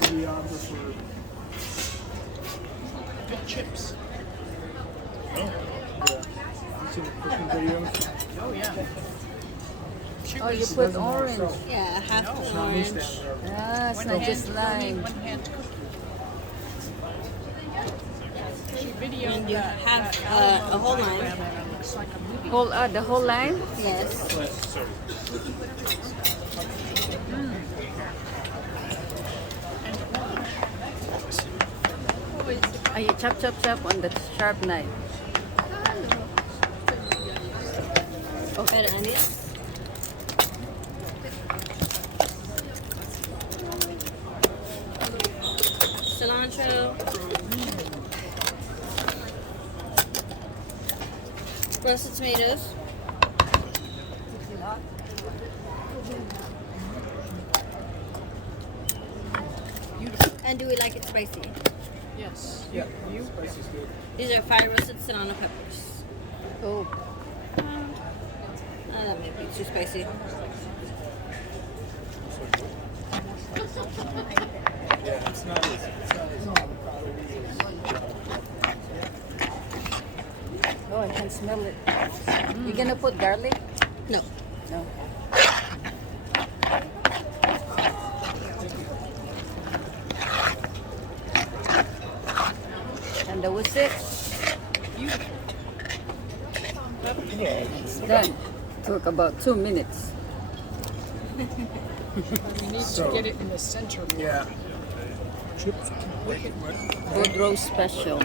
videographer. Good chips. Oh, Yeah. You seen the cooking videos? oh yeah. She Oh, you was put orange. Yeah, half No. the Chinese orange. stand there. Ah, it's one not hand just filming, lime. one hand cooking. She videoed And you that, have, that a whole diagram, line. and it looks like a movie. The whole line? Yes. Sorry. You chop, chop, chop on the sharp knife. Red onions. Cilantro. Roasted tomatoes. And do we like it spicy? Yes. Yeah, spicy's good. These are fire roasted Serrano peppers. Oh, That may be too spicy. Yeah, it's not as avocado oh, I can smell it. You gonna put garlic? No. No. And that was it. It's done. Took about 2 minutes. We need So- to get it in the center more. Yeah. Chips. Boudros special.